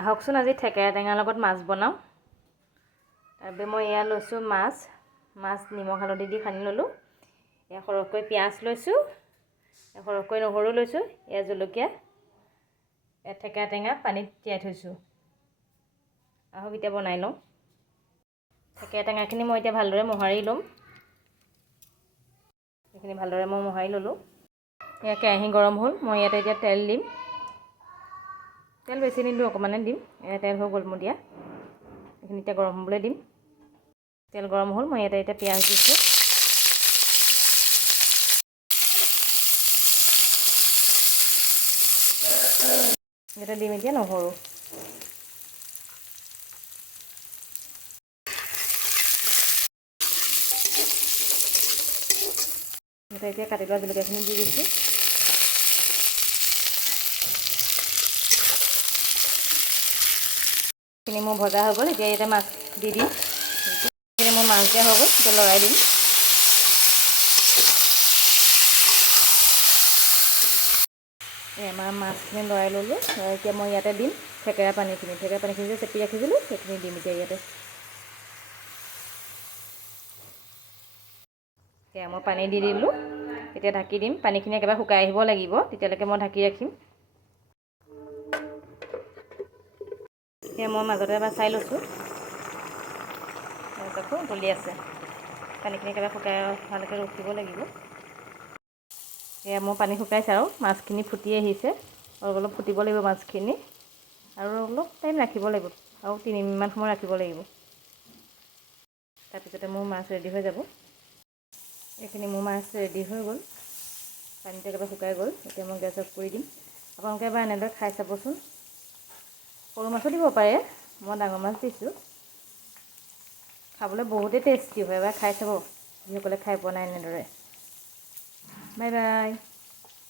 আহকচোন আজি থেকেৰা টেঙাৰ লগত মাছ বনাওঁ। তাৰবাবে মই এয়া লৈছোঁ মাছ নিমখ হালধি দি সানি ল'লোঁ। এয়া সৰহকৈ পিঁয়াজ লৈছোঁ, সৰহকৈ নহৰু লৈছোঁ, এয়া জলকীয়া, এয়া থেকেৰা টেঙা পানীত তিয়াই থৈছোঁ। আহক এতিয়া বনাই লওঁ। থেকেৰা টেঙাখিনি মই এতিয়া ভালদৰে মোহাৰি ল'ম। এইখিনি ভালদৰে মই মোহাৰি ল'লোঁ। এয়া কেৰাহী গৰম হ'ল, মই ইয়াতে এতিয়া তেল দিম। তেল বেছি নিদিওঁ, অকণমানে দিম। এয়া তেল হৈ গ'ল মোৰ দিয়া। এইখিনি এতিয়া গৰম হ'বলৈ দিম। তেল গৰম হ'ল, মই ইয়াতে এতিয়া পিঁয়াজ দিছোঁ। ইয়াতে দিম এতিয়া নহৰু। ইয়াতে এতিয়া কাটি লোৱা জলকীয়াখিনি দি দিছোঁ। এইখিনি মোৰ ভজা হৈ গ'ল, এতিয়া ইয়াতে মাছ দি দিম। এইখিনি মোৰ মাছ দিয়া হৈ গ'ল, এতিয়া লৰাই দিম। আমাৰ মাছখিনি লৰাই ল'লোঁ। এতিয়া মই ইয়াতে দিম থেকেৰা পানীখিনি যে চেপি ৰাখিছিলোঁ, সেইখিনি দিম এতিয়া ইয়াতে। এতিয়া মই পানী দি দিলোঁ, এতিয়া ঢাকি দিম। পানীখিনি একেবাৰে শুকাই আহিব লাগিব, তেতিয়ালৈকে মই ঢাকি ৰাখিম। এতিয়া মই মাজতে এবাৰ চাই লৈছোঁ, দেখো গলি আছে। পানীখিনি একেবাৰে শুকাই অহালৈকে ৰখিব লাগিব। এয়া মোৰ পানী শুকাইছে আৰু মাছখিনি ফুটি আহিছে। অলপ ফুটিব লাগিব মাছখিনি, আৰু অলপ টাইম ৰাখিব লাগিব, আৰু 3 মিনিটমান সময় ৰাখিব লাগিব। তাৰপিছতে মোৰ মাছ ৰেডি হৈ যাব। এইখিনি মোৰ মাছ ৰেডি হৈ গ'ল, পানীটো একেবাৰে শুকাই গ'ল। এতিয়া মই গেছ অফ কৰি দিম। আপোনালোকে এবাৰ এনেদৰে খাই চাবচোন। সৰু মাছো দিব পাৰে, মই ডাঙৰ মাছ দিছোঁ। খাবলৈ বহুতেই টেষ্টি হয়, এবাৰ খাই চাব যিসকলে খাই পোৱা নাই এনেদৰে। Bye bye.